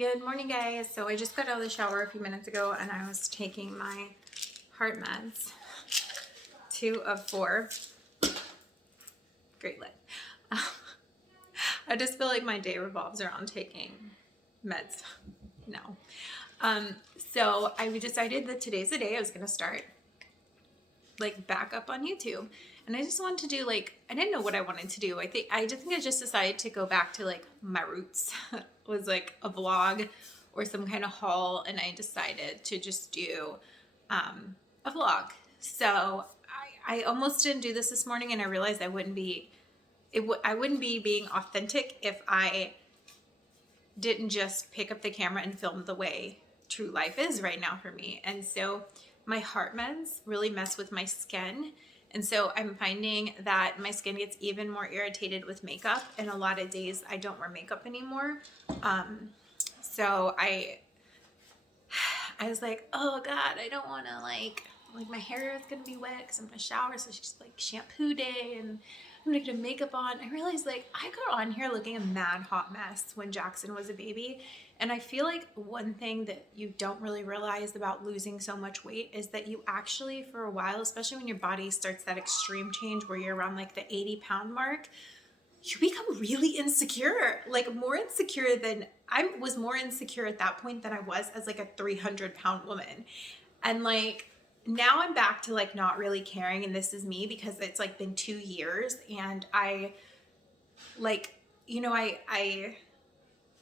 Good morning, guys. So I just got out of the shower a few minutes ago and I was taking my heart meds, 2 of 4. Great lit. I just feel like my day revolves around taking meds. No. So I decided that today's the day I was going to start back up on YouTube. And I just wanted to do I didn't know what I wanted to do. I just decided to go back to my roots. It was a vlog or some kind of haul, and I decided to just do a vlog. So I almost didn't do this morning, and I realized I wouldn't be being authentic if I didn't just pick up the camera and film the way true life is right now for me. And so my heart meds really mess with my skin. And so I'm finding that my skin gets even more irritated with makeup, and a lot of days I don't wear makeup anymore. So I was like, oh God, I don't want to my hair is going to be wet because I'm going to shower. So it's just shampoo day and I'm going to get makeup on. I realized I got on here looking a mad hot mess when Jackson was a baby. And I feel like one thing that you don't really realize about losing so much weight is that you actually, for a while, especially when your body starts that extreme change where you're around the 80-pound mark, you become really insecure, more insecure than I was more insecure at that point than I was as a 300-pound woman. And now I'm back to not really caring. And this is me because it's been 2 years and I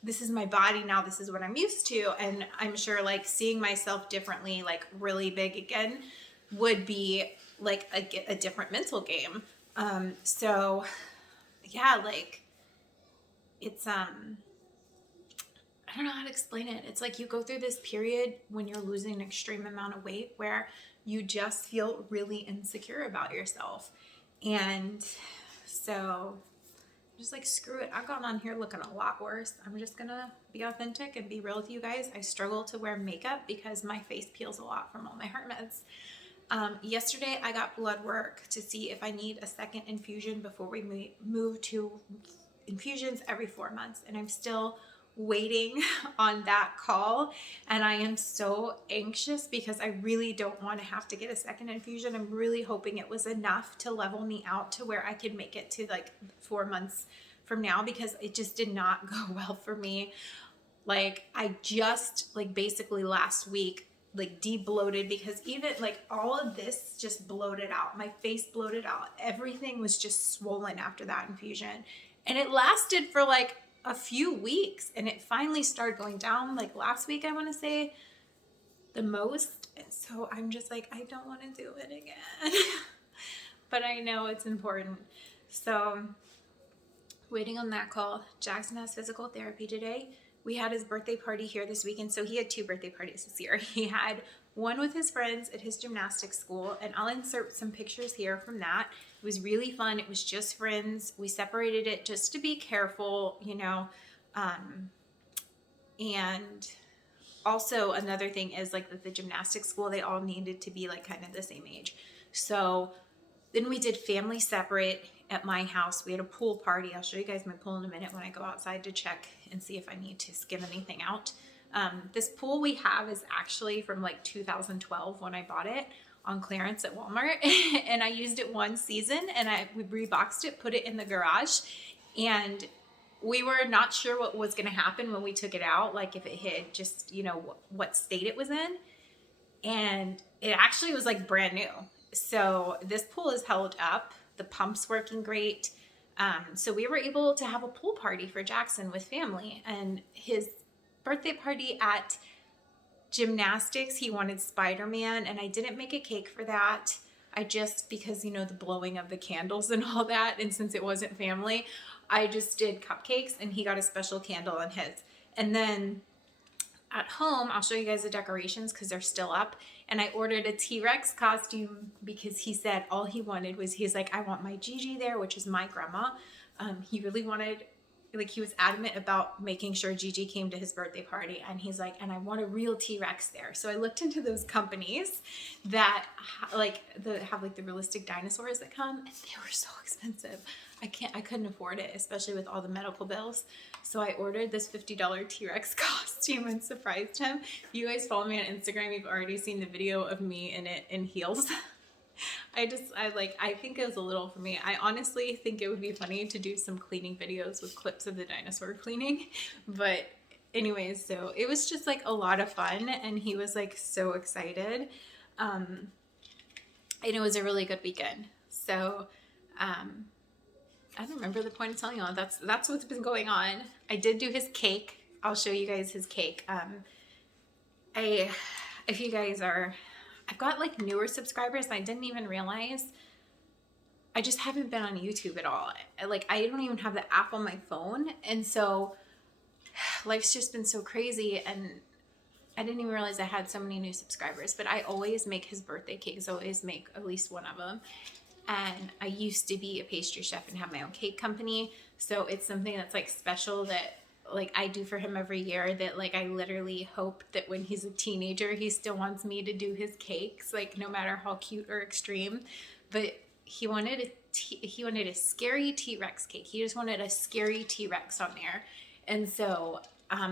this is my body now. This is what I'm used to. And I'm sure seeing myself differently, really big again would be a different mental game. So yeah, it's, I don't know how to explain it. It's you go through this period when you're losing an extreme amount of weight where you just feel really insecure about yourself. And so just screw it. I've gotten on here looking a lot worse. I'm just gonna be authentic and be real with you guys. I struggle to wear makeup because my face peels a lot from all my heart meds. Yesterday I got blood work to see if I need a second infusion before we move to infusions every 4 months. And I'm still waiting on that call. And I am so anxious because I really don't want to have to get a second infusion. I'm really hoping it was enough to level me out to where I could make it to 4 months from now, because it just did not go well for me. I just basically last week de-bloated because even all of this just bloated out. My face bloated out. Everything was just swollen after that infusion. And it lasted for a few weeks, and it finally started going down last week, I want to say, the most. And so I'm just I don't want to do it again. But I know it's important. So waiting on that call. Jackson has physical therapy today. We had his birthday party here this weekend. So he had 2 birthday parties this year. He had one with his friends at his gymnastics school, and I'll insert some pictures here from that. It was really fun. It was just friends. We separated it just to be careful, and also another thing is that the gymnastics school, they all needed to be kind of the same age. So then we did family separate at my house. We had a pool party. I'll show you guys my pool in a minute when I go outside to check and see if I need to skim anything out. This pool we have is actually from 2012 when I bought it on clearance at Walmart. And I used it one season and we reboxed it, put it in the garage, and we were not sure what was going to happen when we took it out, if it had just, what state it was in. And it actually was brand new. So this pool is held up. The pump's working great. So we were able to have a pool party for Jackson with family, and his birthday party at gymnastics, he wanted Spider-Man, and I didn't make a cake for that. I just, because the blowing of the candles and all that, and since it wasn't family, I just did cupcakes, and he got a special candle on his. And then at home, I'll show you guys the decorations because they're still up. And I ordered a T-Rex costume because he said all he wanted was, he's I want my Gigi there, which is my grandma. He really wanted like he was adamant about making sure Gigi came to his birthday party, and he's like, and I want a real T-Rex there. So I looked into those companies that have like the realistic dinosaurs that come, and they were so expensive. I couldn't afford it, especially with all the medical bills. So I ordered this $50 T-Rex costume and surprised him. If you guys follow me on Instagram, you've already seen the video of me in it in heels. I think it was a little for me. I honestly think it would be funny to do some cleaning videos with clips of the dinosaur cleaning. But anyways, so it was just like a lot of fun, and he was like so excited. And it was a really good weekend. So I don't remember the point of telling you all. That's what's been going on. I did do his cake. I'll show you guys his cake. If you guys are, I've got like newer subscribers, and I didn't even realize. I just haven't been on YouTube at all. Like, I don't even have the app on my phone, and so life's just been so crazy, and I didn't even realize I had so many new subscribers. But I always make his birthday cakes. I always make at least one of them. And I used to be a pastry chef and have my own cake company. So it's something that's like special that like I do for him every year, that like I literally hope that when he's a teenager, he still wants me to do his cakes, like no matter how cute or extreme. But he wanted a scary T-Rex cake. He just wanted a scary T-Rex on there. And so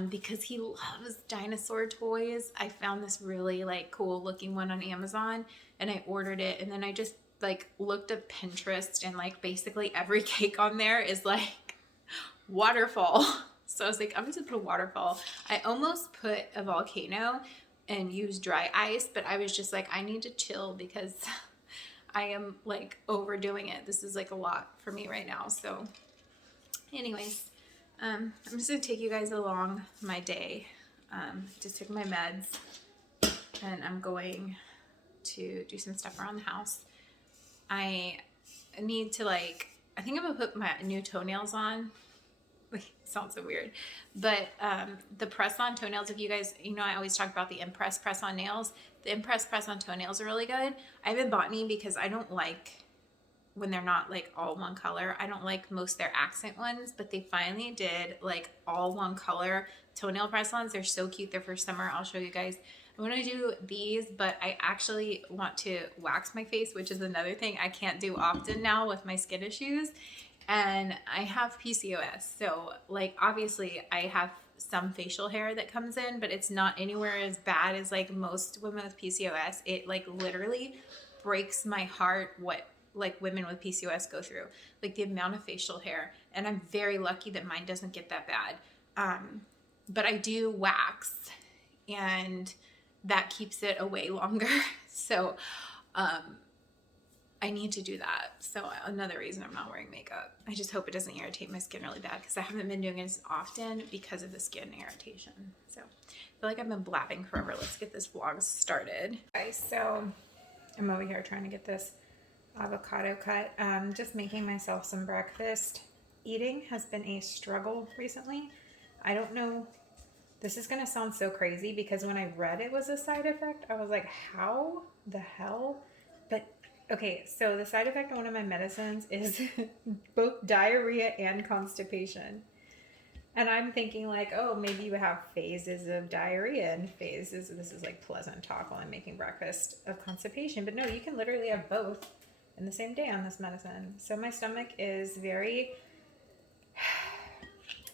because he loves dinosaur toys, I found this really like cool looking one on Amazon, and I ordered it. And then I just like looked up Pinterest, and like basically every cake on there is like waterfall. So I was like, I'm just gonna put a waterfall. I almost put a volcano and used dry ice, but I was just like, I need to chill because I am like overdoing it. This is like a lot for me right now. So anyways, I'm just gonna take you guys along my day. Just took my meds, and I'm going to do some stuff around the house. I need to I think I'm gonna put my new toenails on. Sounds so weird, but the press-on toenails, if you guys, I always talk about the Impress press-on nails. The Impress press-on toenails are really good. I haven't bought any because I don't like when they're not like all one color. I don't like most of their accent ones, but they finally did like all one color toenail press-ons. They're so cute. They're for summer. I'll show you guys. I'm going to do these, but I actually want to wax my face, which is another thing I can't do often now with my skin issues. And I have PCOS. So like, obviously I have some facial hair that comes in, but it's not anywhere as bad as like most women with PCOS. It like literally breaks my heart what like women with PCOS go through, like the amount of facial hair. And I'm very lucky that mine doesn't get that bad. But I do wax, and that keeps it away longer. So I need to do that. So another reason I'm not wearing makeup. I just hope it doesn't irritate my skin really bad, because I haven't been doing it as often because of the skin irritation. So I feel like I've been blabbing forever. Let's get this vlog started. Okay, so I'm over here trying to get this avocado cut. Just making myself some breakfast. Eating has been a struggle recently. I don't know. This is going to sound so crazy, because when I read it was a side effect, I was like, how the hell? But okay, so the side effect of one of my medicines is both diarrhea and constipation. And I'm thinking like, oh, maybe you have phases of diarrhea and phases, this is like pleasant talk while I'm making breakfast, of constipation. But no, you can literally have both in the same day on this medicine. So my stomach is very,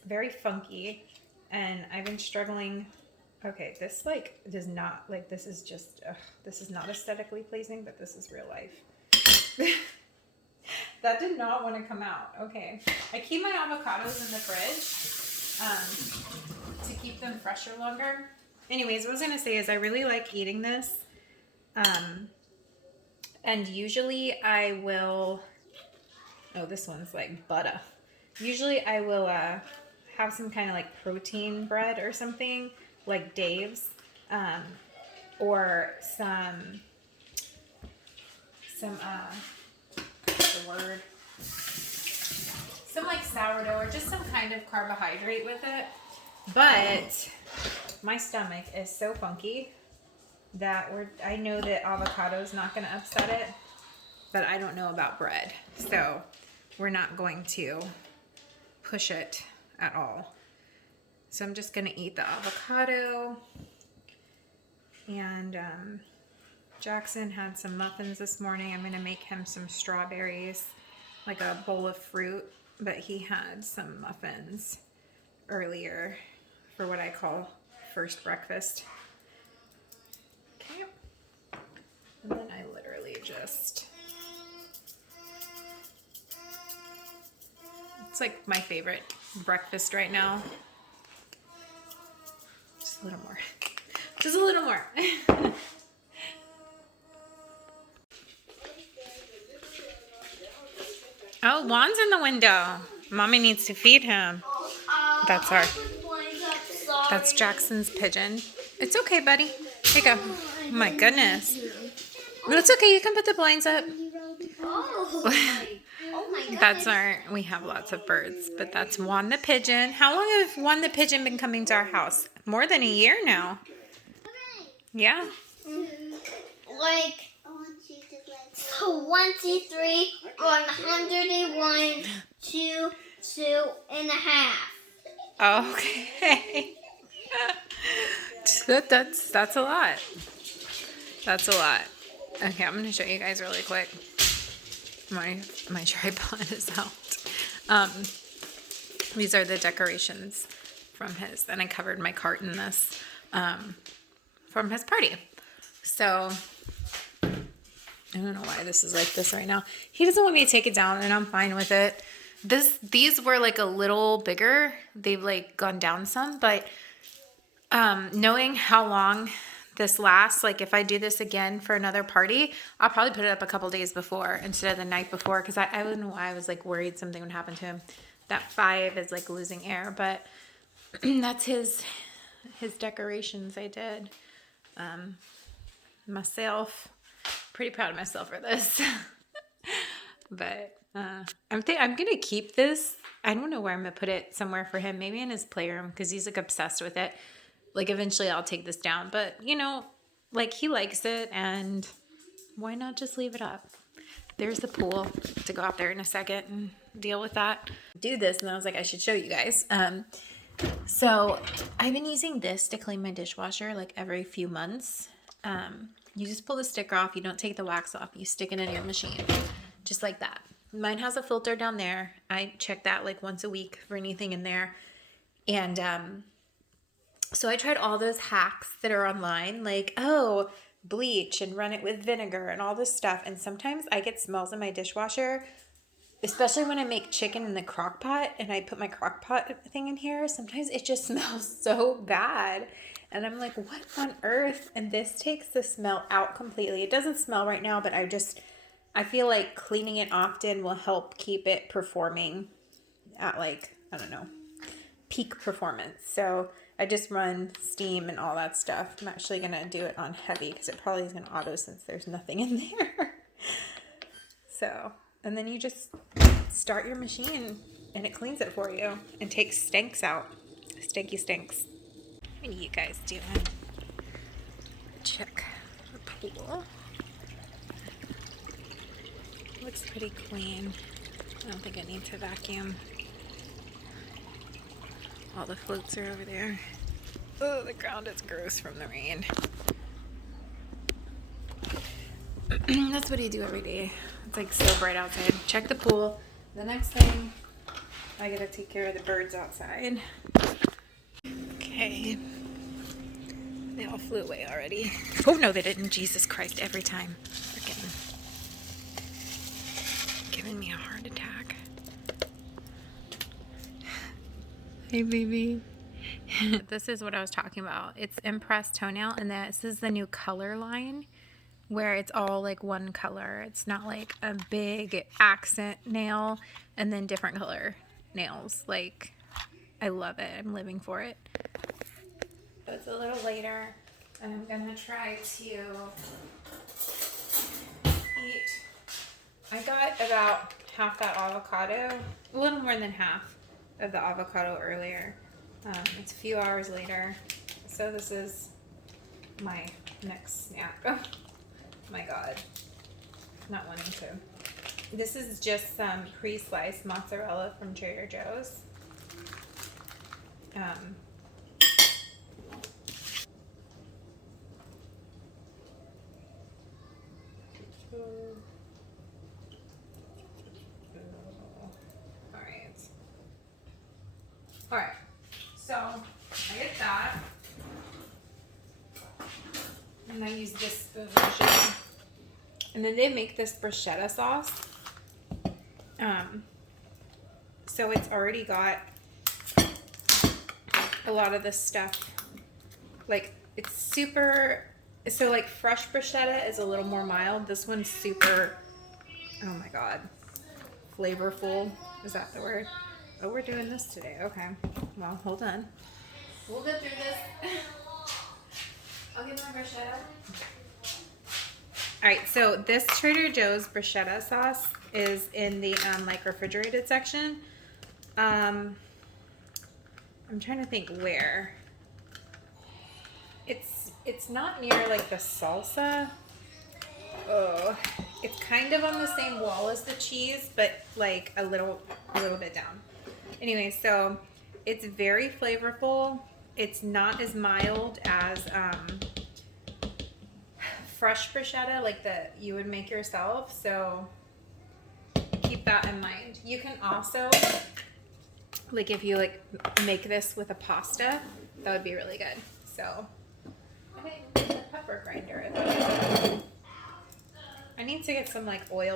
very funky. And I've been struggling. Okay, this like does not, like, this is just, this is not aesthetically pleasing, but this is real life. That did not want to come out. Okay. I keep my avocados in the fridge to keep them fresher longer. Anyways, what I was going to say is I really like eating this. And usually I will, oh, this one's like butter. Usually I will, have some kind of like protein bread or something like Dave's, or some what's the word? Some like sourdough, or just some kind of carbohydrate with it. But my stomach is so funky that I know that avocado is not going to upset it, but I don't know about bread. So we're not going to push it at all. So I'm just gonna eat the avocado. And Jackson had some muffins this morning. I'm gonna make him some strawberries, like a bowl of fruit, but he had some muffins earlier for what I call first breakfast. Okay. And then I literally just, it's like my favorite breakfast right now. Just a little more. Just a little more. Oh, Juan's in the window. Mommy needs to feed him. That's Jackson's pigeon. It's okay, buddy. Here you go. Oh my goodness. But it's okay. You can put the blinds up. That's we have lots of birds, but that's Juan the pigeon. How long have Juan the pigeon been coming to our house? More than a year now. Yeah. Like 23, 101, 2.5. Okay. That's a lot. That's a lot. Okay, I'm gonna show you guys really quick. My tripod is out. These are the decorations from his, and I covered my cart in this from his party. So I don't know why this is like this right now. He doesn't want me to take it down, and I'm fine with it. These were like a little bigger. They've like gone down some, but knowing how long this lasts, like if I do this again for another party, I'll probably put it up a couple days before instead of the night before, because I don't know why I was like worried something would happen to him. That 5 is like losing air, but that's his decorations I did. Myself, pretty proud of myself for this. But I'm gonna keep this. I don't know where I'm gonna put it, somewhere for him, maybe in his playroom, because he's like obsessed with it. Like eventually I'll take this down, but you know, like he likes it, and why not just leave it up? There's the pool to go out there in a second and deal with that. Do this, and I was like, I should show you guys. So I've been using this to clean my dishwasher like every few months. You just pull the sticker off. You don't take the wax off. You stick it in your machine, just like that. Mine has a filter down there. I check that like once a week for anything in there. And so I tried all those hacks that are online, like, oh, bleach and run it with vinegar and all this stuff. And sometimes I get smells in my dishwasher, especially when I make chicken in the crock pot and I put my crock pot thing in here. Sometimes it just smells so bad. And I'm like, what on earth? And this takes the smell out completely. It doesn't smell right now, but I feel like cleaning it often will help keep it performing at like, I don't know, peak performance. So I just run steam and all that stuff. I'm actually going to do it on heavy because it probably is going to auto since there's nothing in there. So, and then you just start your machine and it cleans it for you and takes stinks out. Stinky stinks. What are you guys doing? Check the pool. Looks pretty clean. I don't think I need to vacuum. All the floats are over there. Oh, the ground is gross from the rain. That's what I do every day. It's like so bright outside. Check the pool. The next thing, I gotta take care of the birds outside. Okay. They all flew away already. Oh no, they didn't. Jesus Christ, every time. Freaking giving me a heart attack. Hey, baby. This is what I was talking about. It's Impressed Toenail, and this is the new color line where it's all like one color. It's not like a big accent nail and then different color nails. Like, I love it. I'm living for it. So it's a little later, and I'm gonna try to eat. I got about half that avocado, a little more than half of the avocado earlier. It's a few hours later, so this is my next snack. Oh my god, not wanting to. This is just some pre-sliced mozzarella from Trader Joe's. Um, all right. So I get that, and I use this spoon usually. And then they make this bruschetta sauce. So it's already got a lot of this stuff. Like it's super. So like fresh bruschetta is a little more mild. This one's super. Oh my god, flavorful. Is that the word? Oh, we're doing this today. Okay. Well, hold on. We'll go through this. I'll get my bruschetta. All right, so this Trader Joe's bruschetta sauce is in the like refrigerated section. I'm trying to think where. It's not near like the salsa. Oh, it's kind of on the same wall as the cheese, but like a little bit down. Anyway, so it's very flavorful. It's not as mild as fresh bruschetta, like that you would make yourself. So keep that in mind. You can also, like if you like make this with a pasta, that would be really good. So I didn't get the pepper grinder. I need to get some like oil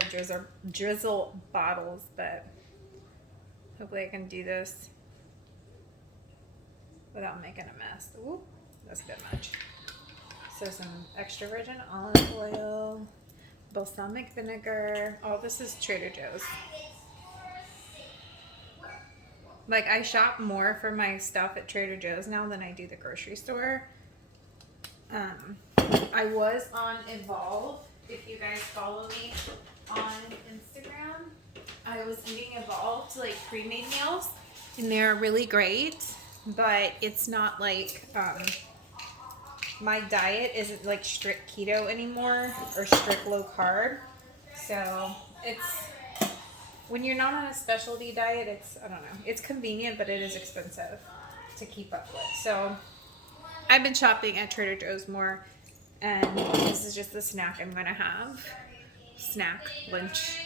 drizzle bottles, but hopefully I can do this without making a mess. Ooh, that's a bit much. So some extra virgin olive oil, balsamic vinegar. All this is Trader Joe's. Like I shop more for my stuff at Trader Joe's now than I do the grocery store. I was on Evolve. If you guys follow me on Instagram, I was eating Evolved like pre-made meals, and they're really great. But it's not like my diet isn't like strict keto anymore or strict low carb. So it's when you're not on a specialty diet, it's I don't know. It's convenient, but it is expensive to keep up with. So I've been shopping at Trader Joe's more, and this is just the snack I'm gonna have. Snack, lunch,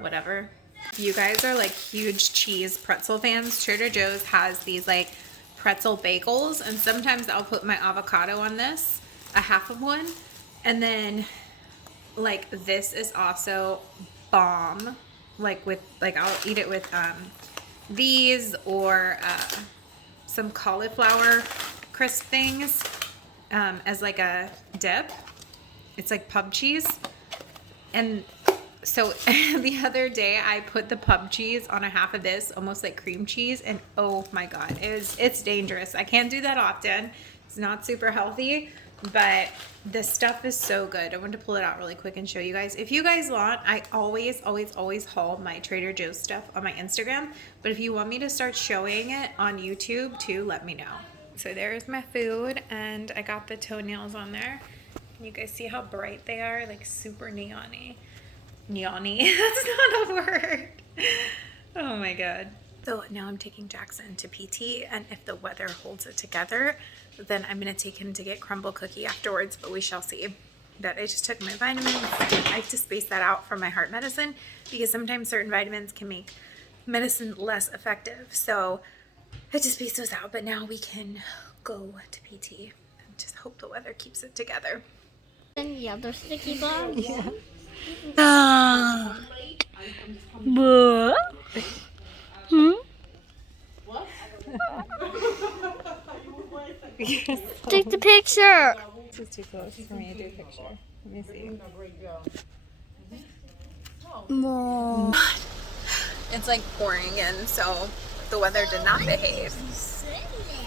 whatever. If you guys are like huge cheese pretzel fans, Trader Joe's has these like pretzel bagels, and sometimes I'll put my avocado on this, a half of one, and then like this is also bomb. Like with like I'll eat it with these or some cauliflower crisp things as like a dip. It's like pub cheese. And so the other day I put the pub cheese on a half of this, almost like cream cheese, and oh my god, it's dangerous. I can't do that often. It's not super healthy, but this stuff is so good. I wanted to pull it out really quick and show you guys. If you guys want, I always haul my Trader Joe's stuff on my Instagram, but if you want me to start showing it on YouTube too, let me know. So there's my food, and I got the toenails on there. You guys see how bright they are? Like super neon-y. Neon-y? That's not a word. Oh my god. So now I'm taking Jackson to PT, and if the weather holds it together, then I'm going to take him to get crumble cookie afterwards, but we shall see. But I just took my vitamins. I have to space that out from my heart medicine because sometimes certain vitamins can make medicine less effective. So I have to space those out, but now we can go to PT and just hope the weather keeps it together. And the other sticky bomb. Yeah. Take the picture. This is too close for me to do a picture. Let me see. More. It's like pouring in, so the weather did not behave.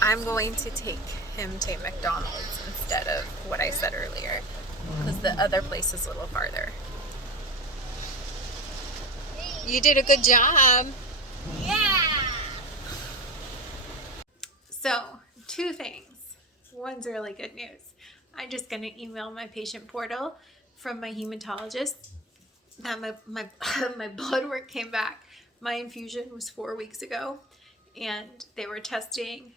I'm going to take him to McDonald's instead of what I said earlier, because the other place is a little farther. You did a good job. Yeah. So, two things. One's really good news. I'm just going to email my patient portal from my hematologist that my blood work came back. My infusion was 4 weeks ago, and they were testing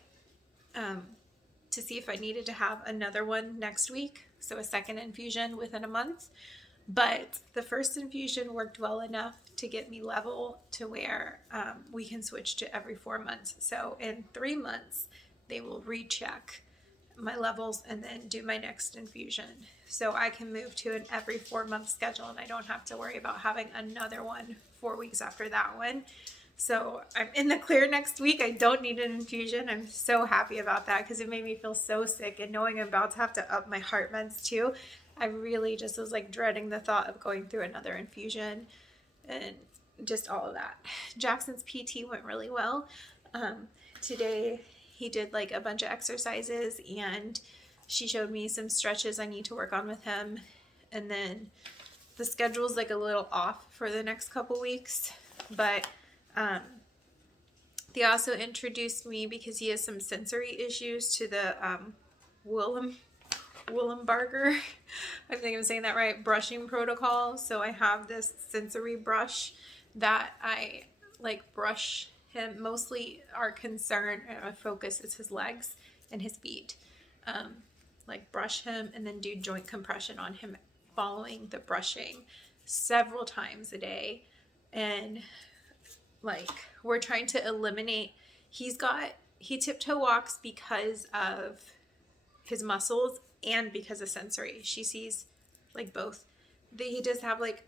to see if I needed to have another one next week, so a second infusion within a month. But the first infusion worked well enough to get me level to where we can switch to every 4 months. So in 3 months, they will recheck my levels and then do my next infusion. So I can move to an every 4 month schedule, and I don't have to worry about having another one 4 weeks after that one. So I'm in the clear next week. I don't need an infusion. I'm so happy about that because it made me feel so sick, and knowing I'm about to have to up my heart meds too, I really just was like dreading the thought of going through another infusion and just all of that. Jackson's PT went really well. Today he did like a bunch of exercises, and she showed me some stretches I need to work on with him. And then the schedule's like a little off for the next couple weeks, but they also introduced me, because he has some sensory issues, to the Willenbarger, I think I'm saying that right, brushing protocol. So I have this sensory brush that I like brush him. Mostly our concern and our focus is his legs and his feet. Like brush him and then do joint compression on him following the brushing several times a day. And like we're trying to eliminate, he tiptoe walks because of his muscles and because of sensory. She sees like both. He does have like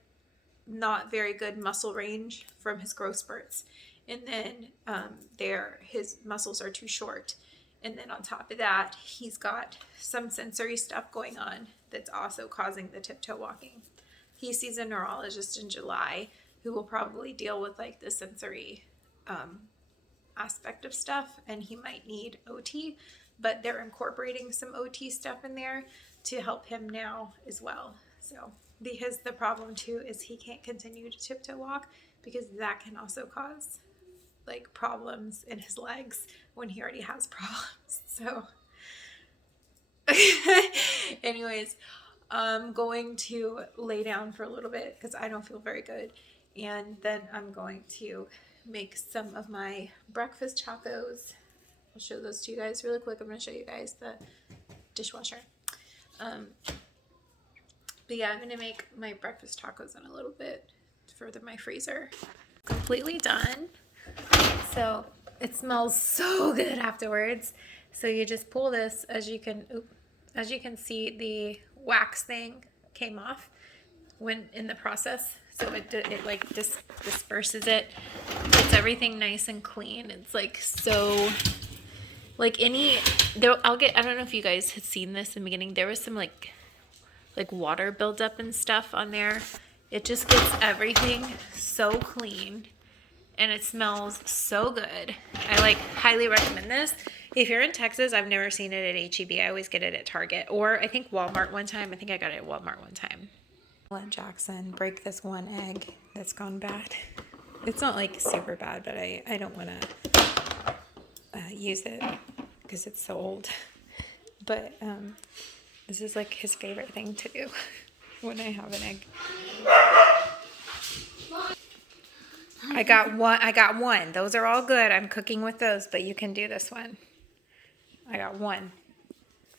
not very good muscle range from his growth spurts, and then his muscles are too short, and then on top of that he's got some sensory stuff going on that's also causing the tiptoe walking. He sees a neurologist in July who will probably deal with like the sensory aspect of stuff, and he might need OT, but they're incorporating some OT stuff in there to help him now as well. So because the problem too is he can't continue to tiptoe walk, because that can also cause like problems in his legs when he already has problems. So anyways, I'm going to lay down for a little bit because I don't feel very good, and then I'm going to make some of my breakfast tacos. I'll show those to you guys really quick. I'm going to show you guys the dishwasher. But yeah, I'm going to make my breakfast tacos in a little bit further my freezer. Completely done. So it smells so good afterwards. So you just pull this, as you can see, the wax thing came off when in the process. So it like disperses it. Gets everything nice and clean. It's like so, like I don't know if you guys had seen this in the beginning. There was some like water buildup and stuff on there. It just gets everything so clean, and it smells so good. I like highly recommend this. If you're in Texas, I've never seen it at H-E-B. I always get it at Target, or I think Walmart one time. I think I got it at Walmart one time. Let Jackson break this one egg that's gone bad. It's not like super bad, but I don't want to use it because it's so old. But this is like his favorite thing to do when I have an egg. I got one. Those are all good. I'm cooking with those, but you can do this one. I got one.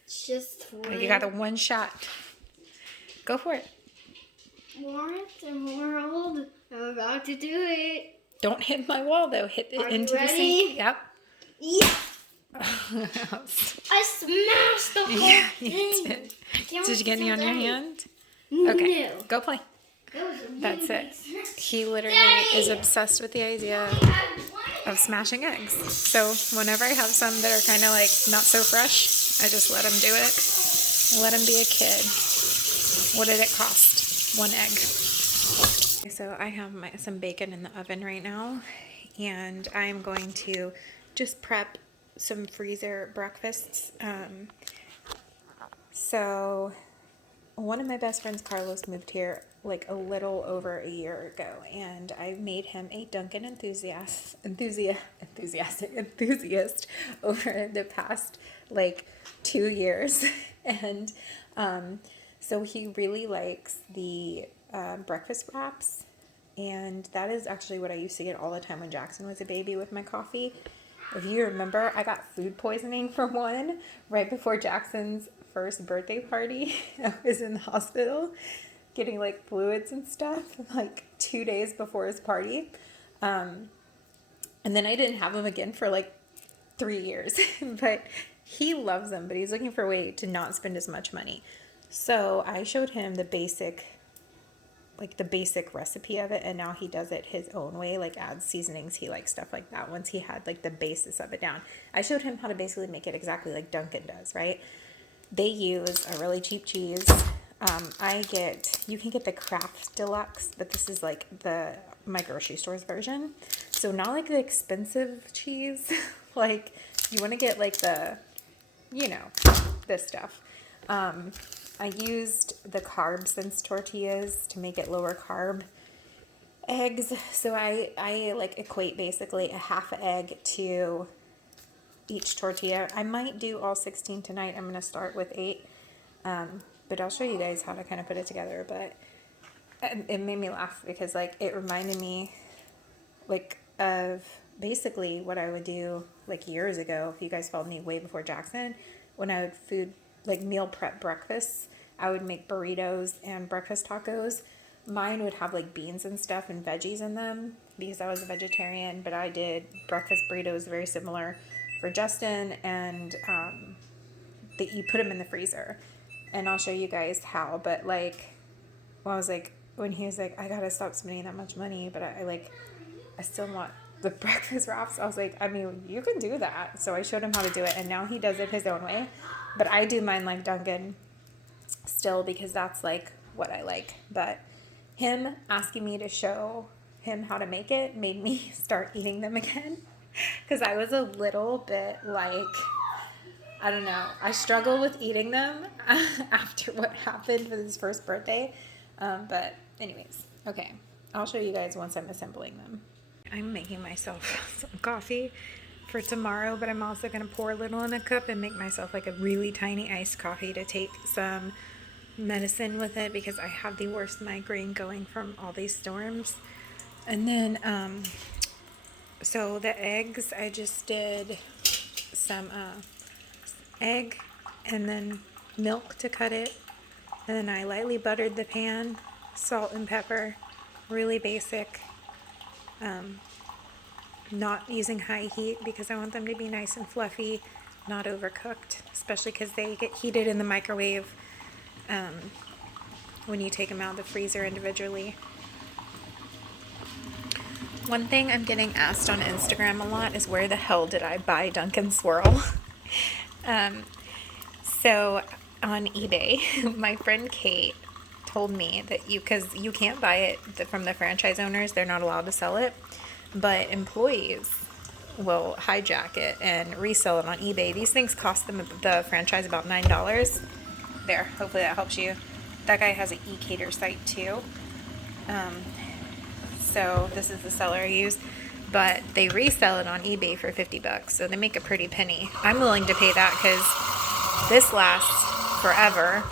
Just one. You got the one shot. Go for it. I'm old. I'm about to do it. Don't hit my wall though. Hit it into the sink. Yep. Yeah. I smashed the whole thing. Did. Did you get any on your hand? No. Okay. Go play. That's it. He literally is obsessed with the idea of smashing eggs. So whenever I have some that are kind of like not so fresh, I just let him do it. Let him be a kid. What did it cost? One egg. So I have some bacon in the oven right now, and I'm going to just prep some freezer breakfasts. So one of my best friends, Carlos, moved here like a little over a year ago, and I made him a Dunkin enthusiast over the past like 2 years. And so he really likes the breakfast wraps, and that is actually what I used to get all the time when Jackson was a baby with my coffee. If you remember, I got food poisoning from one right before Jackson's first birthday party. I was in the hospital getting like fluids and stuff like 2 days before his party. And then I didn't have him again for like 3 years. But he loves them, but he's looking for a way to not spend as much money. So I showed him the basic recipe of it, and now he does it his own way, like adds seasonings. He likes stuff like that once he had like the basis of it down. I showed him how to basically make it exactly like Dunkin does, right? They use a really cheap cheese. You can get the Kraft Deluxe, but this is like my grocery store's version. So not like the expensive cheese. Like you want to get like this stuff. I used the carb sense tortillas to make it lower carb eggs. So I like equate basically a half egg to each tortilla. I might do all 16 tonight. I'm going to start with 8. But I'll show you guys how to kind of put it together. But it made me laugh because like it reminded me like of basically what I would do like years ago. If you guys followed me way before Jackson, when I would meal prep breakfasts, I would make burritos and breakfast tacos. Mine would have like beans and stuff and veggies in them because I was a vegetarian, but I did breakfast burritos very similar for Justin, and that you put them in the freezer. And I'll show you guys how. But like when he was like, I gotta stop spending that much money, but I still want the breakfast wraps. I was like, I mean, you can do that. So I showed him how to do it, and now he does it his own way. But I do mine like Dunkin still because that's like what I like. But him asking me to show him how to make it made me start eating them again. Because I was a little bit like, I don't know, I struggle with eating them after what happened with his first birthday. But anyways, okay. I'll show you guys once I'm assembling them. I'm making myself some coffee for tomorrow, but I'm also going to pour a little in a cup and make myself like a really tiny iced coffee to take some medicine with it because I have the worst migraine going from all these storms. And then, so the eggs, I just did some egg and then milk to cut it. And then I lightly buttered the pan, salt and pepper, really basic. Not using high heat because I want them to be nice and fluffy, not overcooked, especially because they get heated in the microwave when you take them out of the freezer individually. One thing I'm getting asked on Instagram a lot is where the hell did I buy Dunkin Swirl? So on eBay, my friend Kate told me that because you can't buy it from the franchise owners, they're not allowed to sell it, but employees will hijack it and resell it on eBay. These things cost them, the franchise, about $9. There, hopefully that helps you. That guy has an e-cater site too. So this is the seller I use, but they resell it on eBay for $50, so they make a pretty penny. I'm willing to pay that because this lasts forever,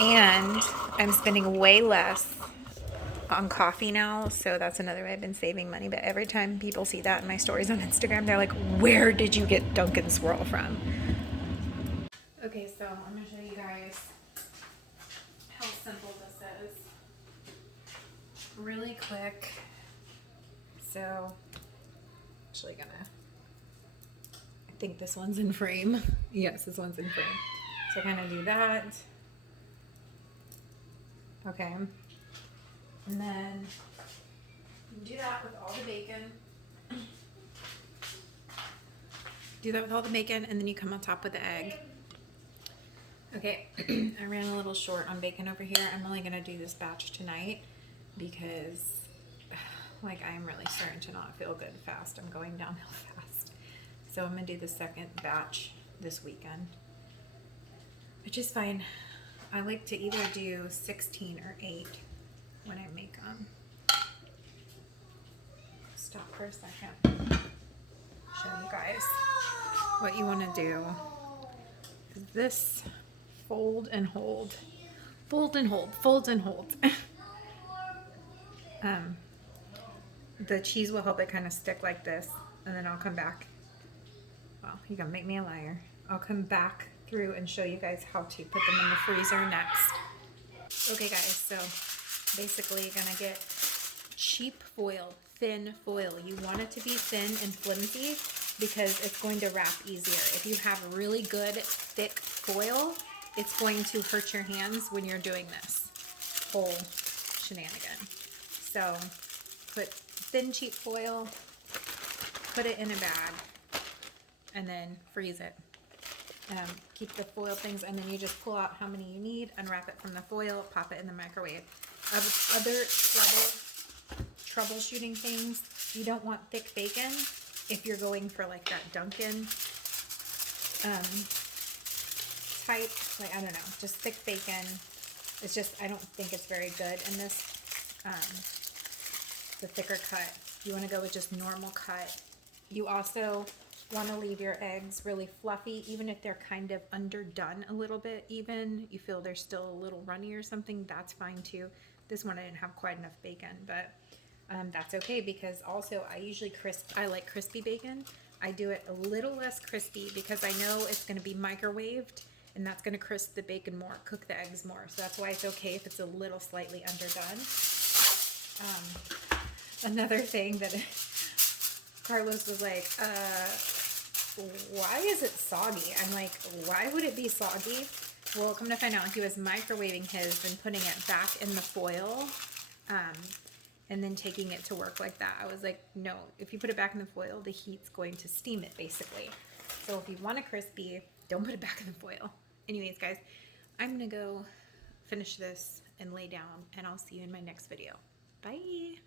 and I'm spending way less on coffee now, so that's another way I've been saving money. But every time people see that in my stories on Instagram, they're like, where did you get Dunkin Swirl from? Okay, so I'm going to show you guys how simple this is. Really quick. So, actually I think this one's in frame. Yes, this one's in frame. So kind of do that. Okay. And then do that with all the bacon. Do that with all the bacon, and then you come on top with the egg. Okay, I ran a little short on bacon over here. I'm only gonna do this batch tonight because like I'm really starting to not feel good fast. I'm going downhill fast. So I'm gonna do the second batch this weekend, which is fine. I like to either do 16 or 8 when I make them. Stop for a second. Show you guys what you want to do. Is this fold and hold. Fold and hold. Folds and hold. The cheese will help it kind of stick like this. and then I'll come back. Well, you're gonna make me a liar. I'll come back through and show you guys how to put them in the freezer next. Okay guys, so basically you're gonna get cheap foil, thin foil. You want it to be thin and flimsy because it's going to wrap easier. If you have really good thick foil, it's going to hurt your hands when you're doing this whole shenanigan. So put thin cheap foil, put it in a bag, and then freeze it. Keep the foil things, and then you just pull out how many you need, unwrap it from the foil, pop it in the microwave. Other troubleshooting things, you don't want thick bacon if you're going for like that Dunkin type, like, I don't know, just thick bacon. It's just, I don't think it's very good in this, the thicker cut. You want to go with just normal cut. You also want to leave your eggs really fluffy, even if they're kind of underdone a little bit. Even you feel they're still a little runny or something, that's fine too. This one I didn't have quite enough bacon, but that's okay, because also I like crispy bacon. I do it a little less crispy because I know it's going to be microwaved, and that's going to crisp the bacon more, cook the eggs more. So that's why it's okay if it's a little slightly underdone. Another thing that Carlos was like, why is it soggy? I'm like, why would it be soggy? Well, come to find out, he was microwaving his and putting it back in the foil, and then taking it to work like that. I was like, no, if you put it back in the foil, the heat's going to steam it, basically. So if you want it crispy, don't put it back in the foil. Anyways, guys, I'm gonna go finish this and lay down, and I'll see you in my next video. Bye.